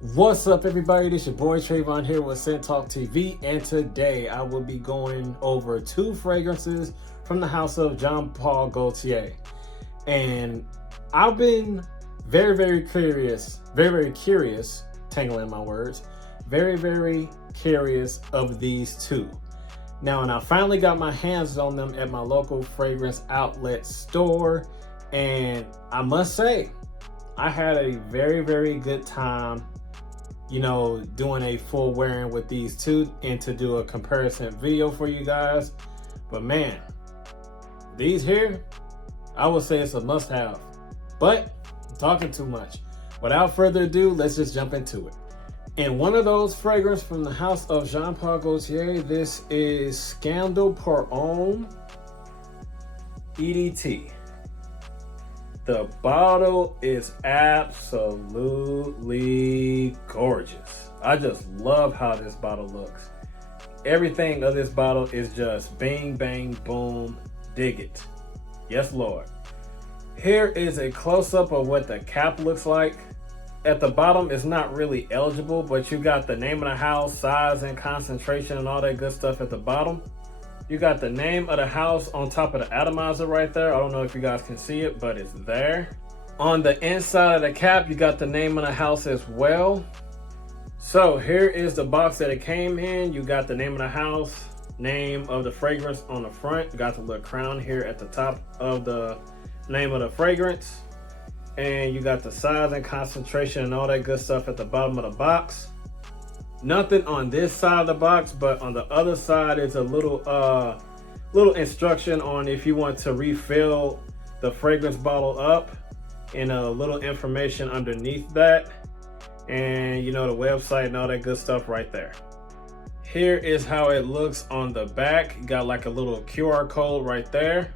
What's up, everybody? This your boy Trayvon here with Scent Talk TV, and today I will be going over two fragrances from the house of Jean Paul Gaultier. And I've been very curious, tangling my words, very curious of these two. Now, and I finally got my hands on them at my local fragrance outlet store, and I must say, I had a very good time, doing a full wearing with these two and to do a comparison video for you guys. But man, these here, I would say it's a must-have. But I'm talking too much. Without further ado, let's just jump into it. And one of those fragrances from the house of Jean Paul Gaultier, this is Scandal pour Homme EDT. The bottle is absolutely gorgeous. I just love how this bottle looks. Everything of this bottle is just bang, bang, boom, dig it. Yes, Lord. Here is a close-up of what the cap looks like. At the bottom, it's not really eligible, but you got the name of the house, size and concentration and all that good stuff at the bottom. You got the name of the house on top of the atomizer right there. I don't know if you guys can see it, but it's there. On the inside of the cap, you got the name of the house as well. So here is the box that it came in. You got the name of the house, name of the fragrance on the front. You got the little crown here at the top of the name of the fragrance. And you got the size and concentration and all that good stuff at the bottom of the box. Nothing on this side of the box, but on the other side is a little instruction on if you want to refill the fragrance bottle up, and a little information underneath that, and the website and all that good stuff right there. Here is how it looks on the back. You got like a little QR code right there.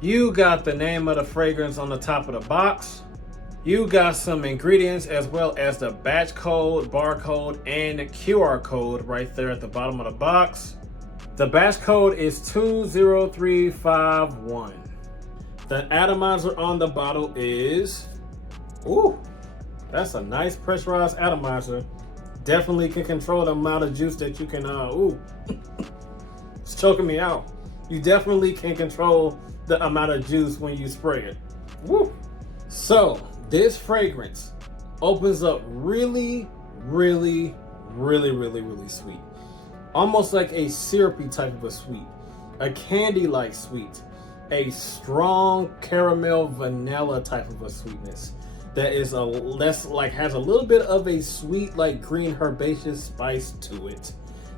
You got the name of the fragrance on the top of the box. You got some ingredients as well as the batch code, barcode, and QR code right there at the bottom of the box. The batch code is 20351. The atomizer on the bottle is, that's a nice pressurized atomizer. Definitely can control the amount of juice that you can, it's choking me out. You definitely can control the amount of juice when you spray it. Woo. So this fragrance opens up really sweet. Almost like a syrupy type of a sweet, a candy-like sweet, a strong caramel vanilla type of a sweetness that is a less like has a little bit of a sweet like green herbaceous spice to it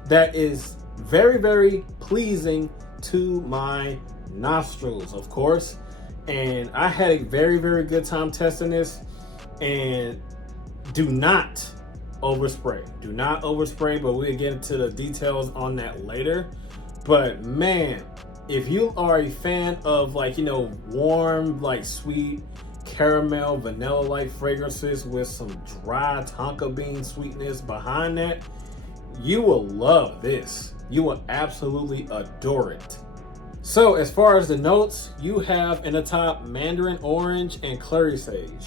that is very pleasing to my nostrils, of course. And I had a very good time testing this. And do not overspray. Do not overspray, but we'll get into the details on that later. But man, if you are a fan of warm, like sweet caramel, vanilla-like fragrances with some dry tonka bean sweetness behind that, you will love this. You will absolutely adore it. So as far as the notes, you have in the top mandarin orange and clary sage.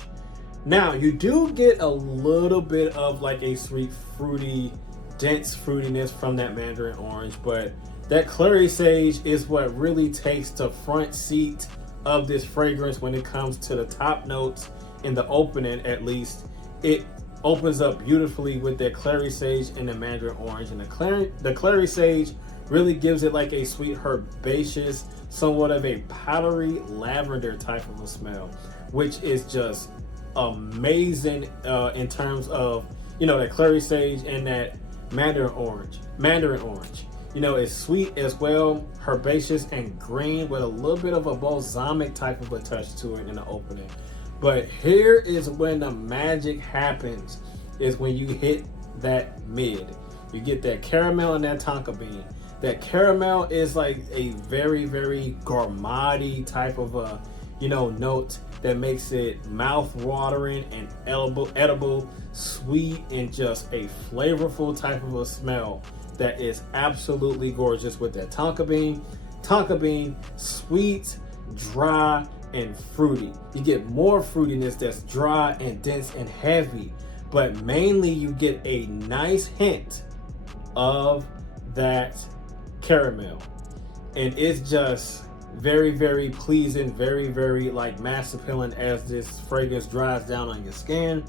Now you do get a little bit of like a sweet, fruity, dense fruitiness from that mandarin orange, but that clary sage is what really takes the front seat of this fragrance when it comes to the top notes in the opening. At least it opens up beautifully with that clary sage and the mandarin orange, and the clary sage really gives it like a sweet herbaceous, somewhat of a powdery lavender type of a smell, which is just amazing in terms of that clary sage and that mandarin orange. It's sweet as well, herbaceous and green with a little bit of a balsamic type of a touch to it in the opening. But here is when the magic happens, is when you hit that mid. You get that caramel and that tonka bean. That caramel is like a very gourmety type of a note that makes it mouth-watering and edible, sweet, and just a flavorful type of a smell that is absolutely gorgeous with that tonka bean. Tonka bean, sweet, dry, and fruity. You get more fruitiness that's dry and dense and heavy, but mainly you get a nice hint of that caramel. And it's just very, very pleasing, very, very like mass appealing as this fragrance dries down on your skin.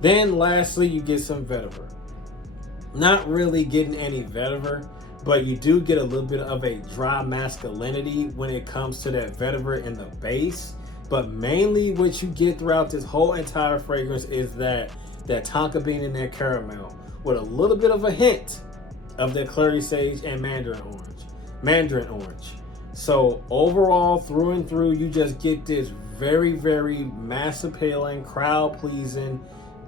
Then lastly, you get some vetiver. Not really getting any vetiver, but you do get a little bit of a dry masculinity when it comes to that vetiver in the base. But mainly what you get throughout this whole entire fragrance is that tonka bean and that caramel with a little bit of a hint of the clary sage and mandarin orange. So overall, through and through, you just get this very, very mass appealing, crowd pleasing,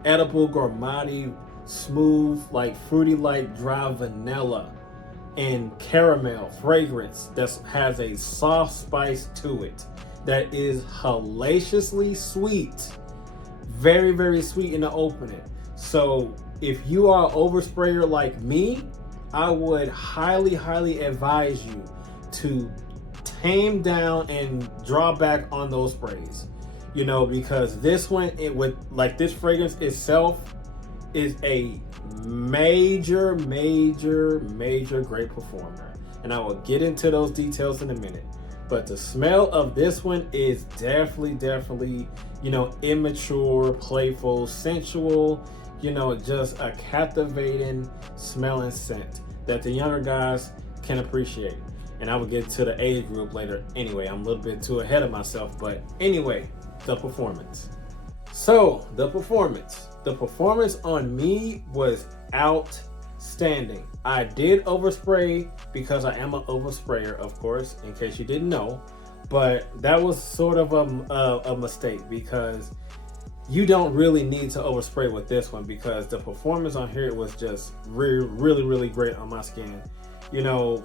edible, gourmety, smooth, like fruity, like dry vanilla and caramel fragrance that has a soft spice to it that is hellaciously sweet. Very, very sweet in the opening. So if you are an oversprayer like me, I would highly, highly advise you to tame down and draw back on those sprays. You know, because this one, this fragrance itself is a major, major, major great performer. And I will get into those details in a minute. But the smell of this one is definitely, you know, immature, playful, sensual, you know, just a captivating smelling scent that the younger guys can appreciate. And I will get to the age group later. Anyway, I'm a little bit too ahead of myself, but anyway, the performance. So the performance on me was outstanding. I did overspray because I am an oversprayer, of course, in case you didn't know, but that was sort of a mistake because you don't really need to overspray with this one because the performance on here was just really great on my skin. You know,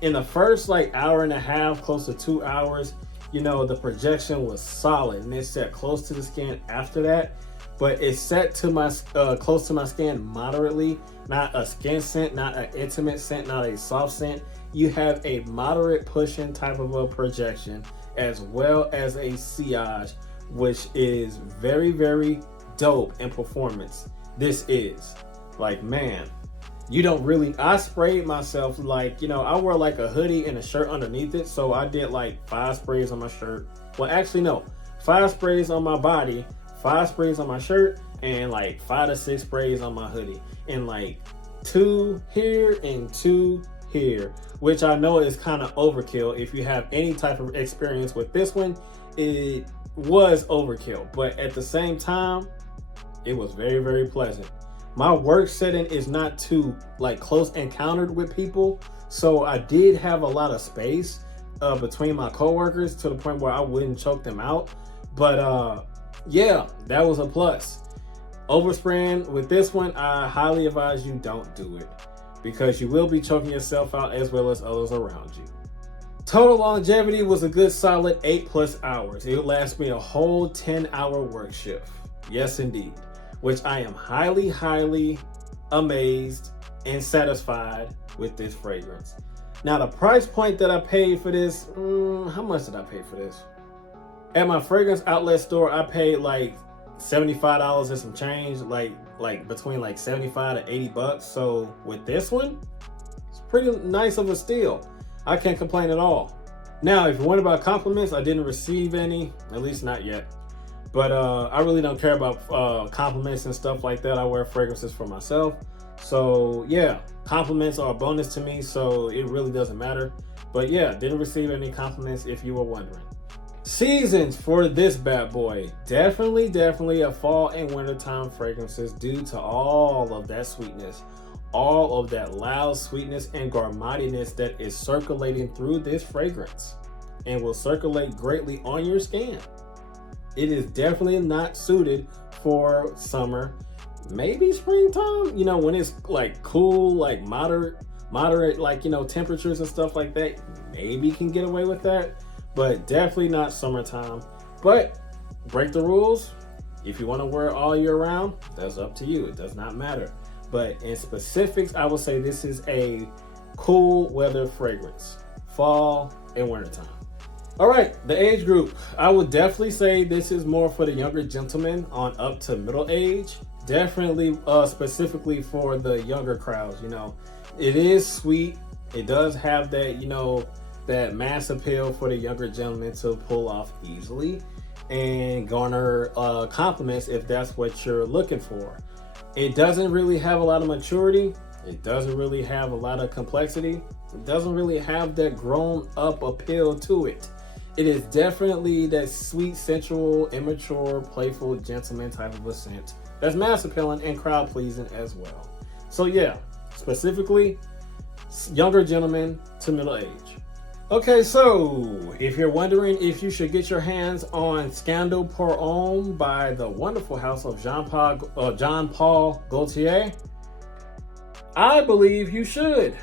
in the first like hour and a half, close to 2 hours, you know, the projection was solid and it set close to the skin after that, but it set to my close to my skin moderately. Not a skin scent, not an intimate scent, not a soft scent. You have a moderate pushing type of a projection as well as a sillage, which is very dope in performance. This is like, man, you don't really, I sprayed myself like, you know, I wear like a hoodie and a shirt underneath it. So I did like 5 sprays on my shirt. Well, actually no, 5 sprays on my body, 5 sprays on my shirt, and like 5 to 6 sprays on my hoodie. And like 2 here and 2 here, which I know is kind of overkill. If you have any type of experience with this one, it was overkill, but at the same time, it was very pleasant. My work setting is not too like close encountered with people, so I did have a lot of space between my coworkers to the point where I wouldn't choke them out. But yeah, that was a plus. Overspraying with this one, I highly advise you don't do it because you will be choking yourself out as well as others around you. Total longevity was a good solid 8+ hours. It would last me a whole 10-hour work shift. Yes, indeed. Which I am highly amazed and satisfied with this fragrance. Now, the price point that I paid for this, how much did I pay for this? At my fragrance outlet store, I paid like $75 and some change, like between like 75 to 80 bucks. So with this one, it's pretty nice of a steal. I can't complain at all. Now, if you want about compliments, I didn't receive any, at least not yet. But I really don't care about compliments and stuff like that. I wear fragrances for myself. So yeah, compliments are a bonus to me, so it really doesn't matter. But yeah, didn't receive any compliments if you were wondering. Seasons for this bad boy. Definitely a fall and wintertime fragrances due to all of that sweetness, all of that loud sweetness and gourmetiness that is circulating through this fragrance and will circulate greatly on your skin. It is definitely not suited for summer, maybe springtime, you know, when it's like cool, like moderate, like, you know, temperatures and stuff like that. Maybe you can get away with that, but definitely not summertime. But break the rules. If you want to wear it all year round, that's up to you. It does not matter. But in specifics, I would say this is a cool weather fragrance, fall and wintertime. All right, the age group. I would definitely say this is more for the younger gentlemen on up to middle age. definitely specifically for the younger crowds. You know, it is sweet. It does have that, you know, that mass appeal for the younger gentleman to pull off easily and garner compliments if that's what you're looking for. It doesn't really have a lot of maturity. It doesn't really have a lot of complexity. It doesn't really have that grown up appeal to it. It is definitely that sweet, sensual, immature, playful, gentleman type of a scent that's mass appealing and crowd pleasing as well. So yeah, specifically younger gentlemen to middle age. Okay, so if you're wondering if you should get your hands on Scandal Pour Homme by the wonderful house of Jean Paul Gaultier, I believe you should.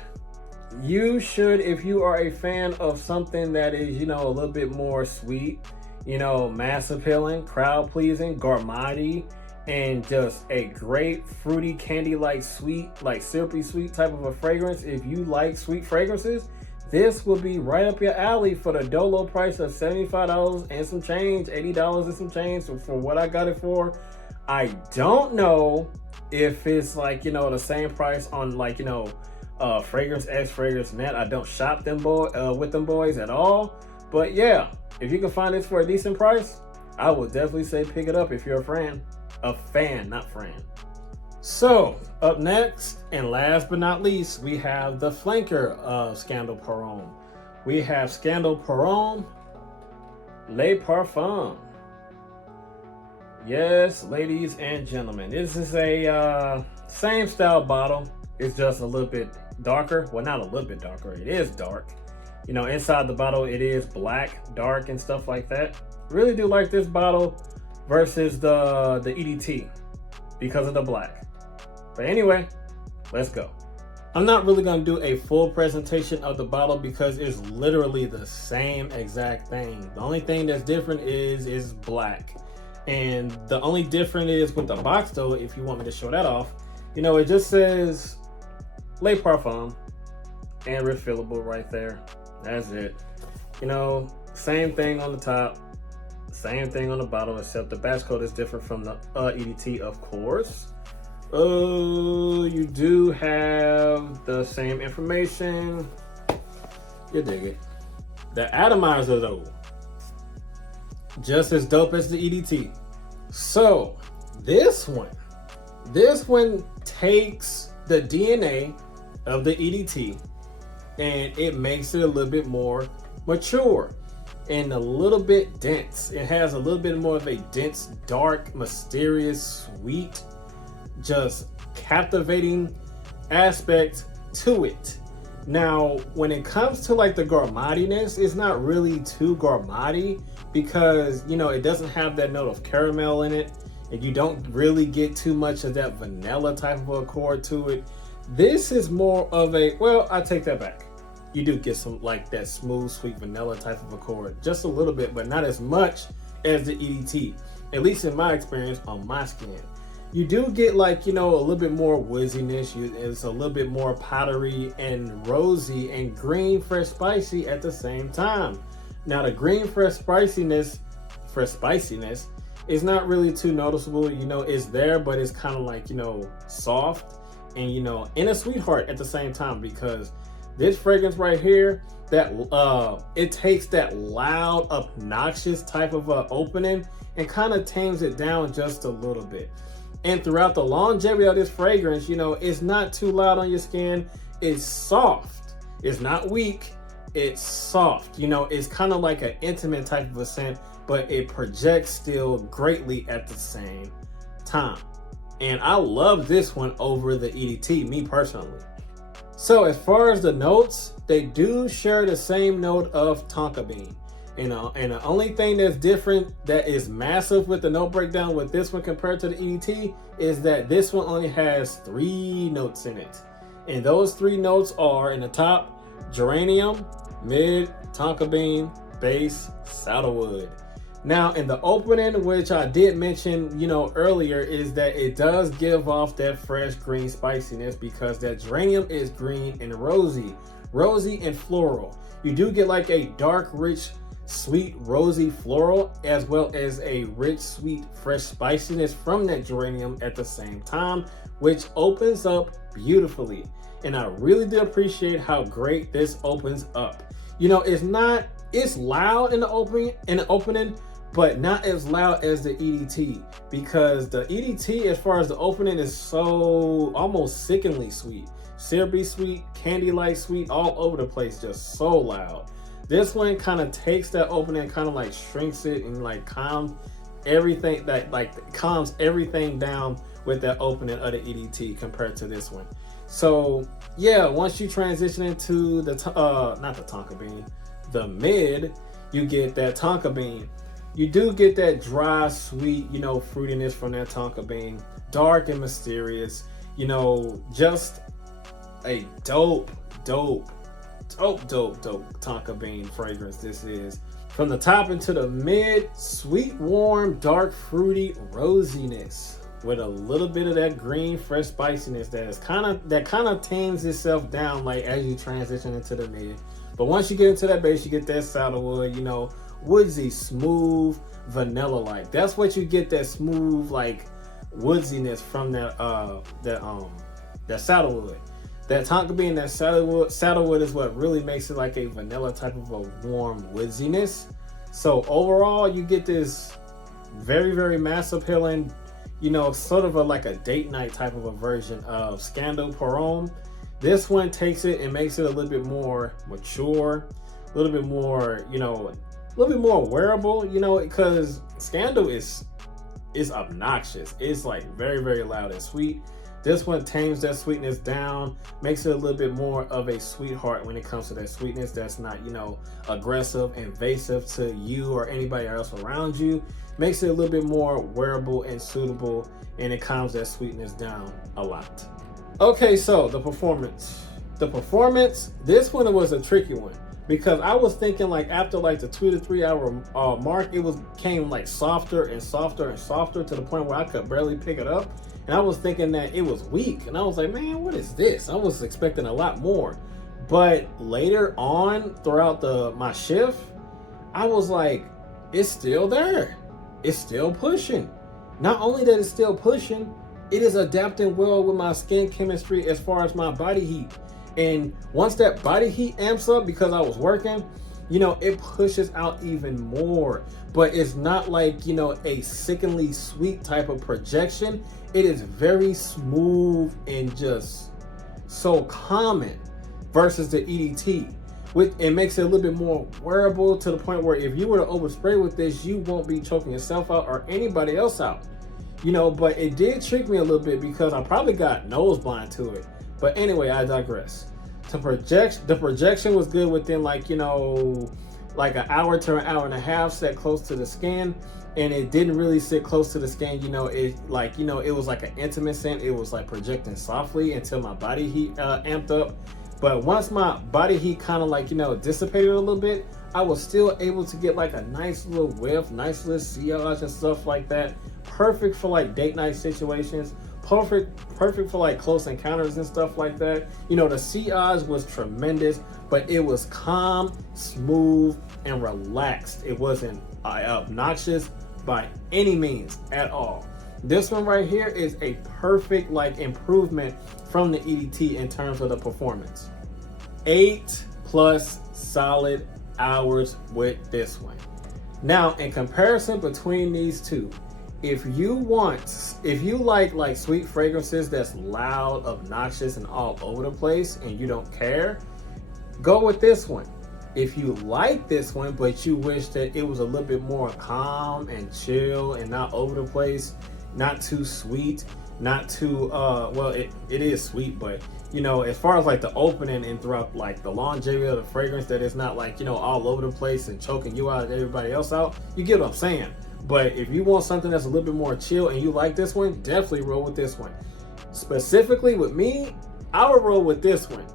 You should if you are a fan of something that is, you know, a little bit more sweet, you know, mass appealing, crowd pleasing, gourmety, and just a great fruity candy-like sweet, like syrupy sweet type of a fragrance. If you like sweet fragrances, this will be right up your alley for the dolo price of $75 and some change, $80 and some change. So for what I got it for, I don't know if it's like, you know, the same price on like, you know, Fragrance X, Fragrance Net. I don't shop them with them boys at all. But yeah, if you can find this for a decent price, I would definitely say pick it up if you're a fan, not friend. So up next and last but not least, we have the flanker of Scandal Pour Homme. We have Scandal Pour Homme Le Parfum. Yes, ladies and gentlemen, this is a same style bottle. It's just a little bit darker. Well, not a little bit darker. It is dark. You know, inside the bottle, it is black, dark, and stuff like that. Really do like this bottle versus the EDT because of the black. But anyway, let's go. I'm not really going to do a full presentation of the bottle because it's literally the same exact thing. The only thing that's different is black. And the only difference is with the box though, if you want me to show that off, you know, it just says Le Parfum and refillable right there. That's it. You know, same thing on the top, same thing on the bottle, except the batch code is different from the EDT, of course. You do have the same information. You dig it. The atomizer though, just as dope as the EDT. So this one takes the DNA of the EDT and it makes it a little bit more mature and a little bit dense. It has a little bit more of a dense, dark, mysterious, sweet, just captivating aspect to it. Now, when it comes to like the gourmetiness, it's not really too gourmety because, you know, it doesn't have that note of caramel in it and you don't really get too much of that vanilla type of accord to it. This is more of a, well, I take that back. You do get some like that smooth, sweet vanilla type of accord, just a little bit, but not as much as the EDT, at least in my experience on my skin. You do get like, you know, a little bit more wooziness. It's a little bit more powdery and rosy and green, fresh, spicy at the same time. Now the green, fresh spiciness is not really too noticeable. You know, it's there, but it's kind of like, you know, soft and, you know, and a sweetheart at the same time, because this fragrance right here, that it takes that loud, obnoxious type of opening and kind of tames it down just a little bit. And throughout the longevity of this fragrance, you know, it's not too loud on your skin. It's soft. It's not weak. It's soft. You know, it's kind of like an intimate type of a scent, but it projects still greatly at the same time. And I love this one over the EDT, me personally. So as far as the notes, they do share the same note of tonka bean. You know, and the only thing that's different that is massive with the note breakdown with this one compared to the EDT is that this one only has 3 notes in it. And those 3 notes are in the top, geranium, mid, tonka bean, base, saddlewood. Now in the opening, which I did mention, you know, earlier, is that it does give off that fresh green spiciness because that geranium is green and rosy and floral. You do get like a dark, rich sweet, rosy floral, as well as a rich, sweet, fresh spiciness from that geranium at the same time, which opens up beautifully. And I really do appreciate how great this opens up. You know, it's loud in the opening, but not as loud as the EDT, because the EDT, as far as the opening, is so almost sickeningly sweet. Syrupy sweet, candy-like sweet, all over the place, just so loud. This one kind of takes that opening, kind of like shrinks it and like calms everything down with that opening of the EDT compared to this one. So yeah, once you transition into the not the tonka bean, the mid, you get that tonka bean. You do get that dry, sweet, you know, fruitiness from that tonka bean, dark and mysterious, you know, just a dope tonka bean fragrance this is. From the top into the mid, sweet, warm, dark, fruity rosiness with a little bit of that green, fresh spiciness that kind of tames itself down like as you transition into the mid. But once you get into that base, you get that sandalwood, you know, woodsy, smooth, vanilla-like. That's what you get, that smooth, like woodsiness from that sandalwood. That tonka bean, that saddlewood is what really makes it like a vanilla type of a warm woodsiness. So overall, you get this very, very mass appealing, you know, sort of like a date night type of a version of Scandal Parfum. This one takes it and makes it a little bit more mature, a little bit more, you know, a little bit more wearable, you know, because Scandal is obnoxious. It's like very, very loud and sweet. This one tames that sweetness down, makes it a little bit more of a sweetheart when it comes to that sweetness that's not, you know, aggressive, invasive to you or anybody else around you. Makes it a little bit more wearable and suitable, and it calms that sweetness down a lot. Okay, so the performance. This one was a tricky one, because I was thinking like after like the 2 to 3 hour mark, it came like softer and softer and softer to the point where I could barely pick it up. And I was thinking that it was weak. And I was like, man, what is this? I was expecting a lot more. But later on throughout my shift, I was like, it's still there. It's still pushing. Not only that it's still pushing, it is adapting well with my skin chemistry as far as my body heat. And once that body heat amps up, because I was working, you know, it pushes out even more. But it's not like, you know, a sickeningly sweet type of projection. It is very smooth and just so common versus the EDT. It makes it a little bit more wearable to the point where if you were to overspray with this, you won't be choking yourself out or anybody else out. You know, but it did trick me a little bit because I probably got nose blind to it. But anyway, I digress. The projection was good within like, you know, like an hour to an hour and a half, set close to the skin. And it didn't really sit close to the skin, you know, it like, you know, it was like an intimate scent. It was like projecting softly until my body heat amped up. But once my body heat kind of like, you know, dissipated a little bit, I was still able to get like a nice little whiff, nice little sillage and stuff like that. Perfect for like date night situations. Perfect for like close encounters and stuff like that. You know, the sillage was tremendous, but it was calm, smooth, and relaxed. It wasn't obnoxious by any means at all. This one right here is a perfect like improvement from the EDT in terms of the performance. 8+ solid hours with this one. Now, in comparison between these two, if you like sweet fragrances that's loud, obnoxious, and all over the place, and you don't care, go with this one. If you like this one, but you wish that it was a little bit more calm and chill and not over the place, not too sweet, not too, well, it is sweet, but, you know, as far as like the opening and throughout like the longevity of the fragrance, that it's not like, you know, all over the place and choking you out and everybody else out, you get what I'm saying. But if you want something that's a little bit more chill and you like this one, definitely roll with this one. Specifically with me, I would roll with this one.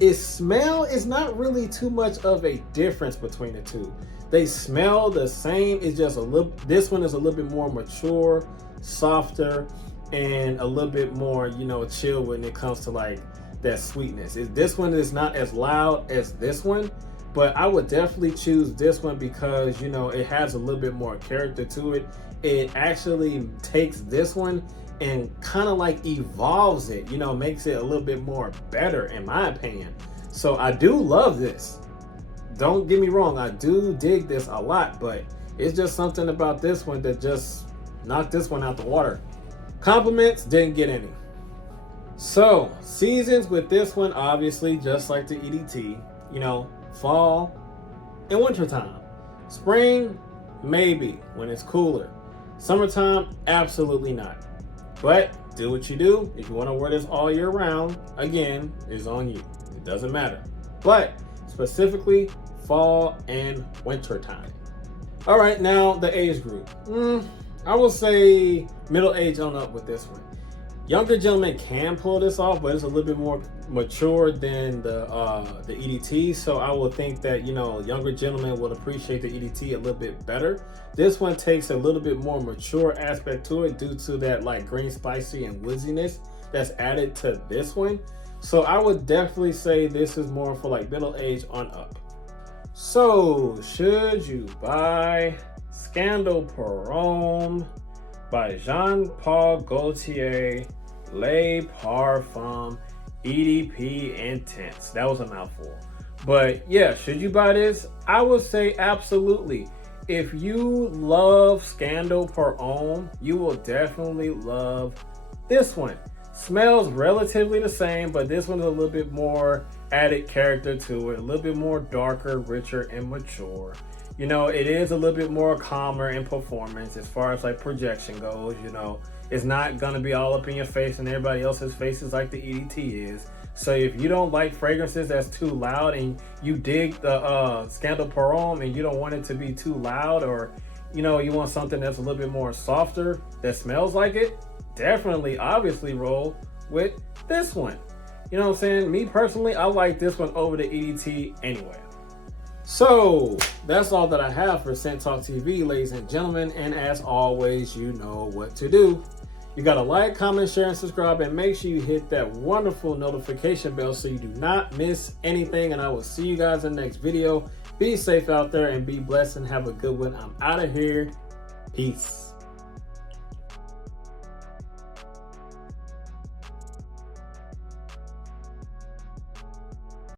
Its smell is not really too much of a difference between the two. They smell the same. It's just this one is a little bit more mature, softer, and a little bit more, you know, chill when it comes to like that sweetness. This one is not as loud as this one, but I would definitely choose this one because, you know, it has a little bit more character to it. It actually takes this one and kind of like evolves it, you know, makes it a little bit more better in my opinion. So I do love this. Don't get me wrong, I do dig this a lot, but it's just something about this one that just knocked this one out the water. Compliments, didn't get any. So, seasons with this one, obviously, just like the EDT, you know, fall and wintertime. Spring, maybe, when it's cooler. Summertime, absolutely not. But do what you do. If you want to wear this all year round, again, it's on you. It doesn't matter. But specifically, fall and winter time. All right, now the age group. I will say middle age on up with this one. Younger gentlemen can pull this off, but it's a little bit more mature than the EDT. So I will think that, you know, younger gentlemen will appreciate the EDT a little bit better. This one takes a little bit more mature aspect to it due to that like green spicy and wooziness that's added to this one. So I would definitely say this is more for like middle age on up. So should you buy Scandal Parfum by Jean-Paul Gaultier, Les Parfum EDP Intense? That was a mouthful. But yeah, should you buy this? I would say absolutely. If you love Scandal Parfum, you will definitely love this one. Smells relatively the same, but this one is a little bit more added character to it, a little bit more darker, richer, and mature. You know, it is a little bit more calmer in performance as far as like projection goes. You know, it's not gonna be all up in your face and everybody else's faces like the EDT is. So if you don't like fragrances that's too loud and you dig the Scandal Parfum and you don't want it to be too loud, or you know, you want something that's a little bit more softer that smells like it, definitely obviously roll with this one. You know what I'm saying? Me personally, I like this one over the EDT anyway. So that's all that I have for Scent Talk TV, ladies and gentlemen. And as always, you know what to do. You gotta like, comment, share, and subscribe, and make sure you hit that wonderful notification bell so you do not miss anything. And I will see you guys in the next video. Be safe out there and be blessed and have a good one. I'm out of here. Peace.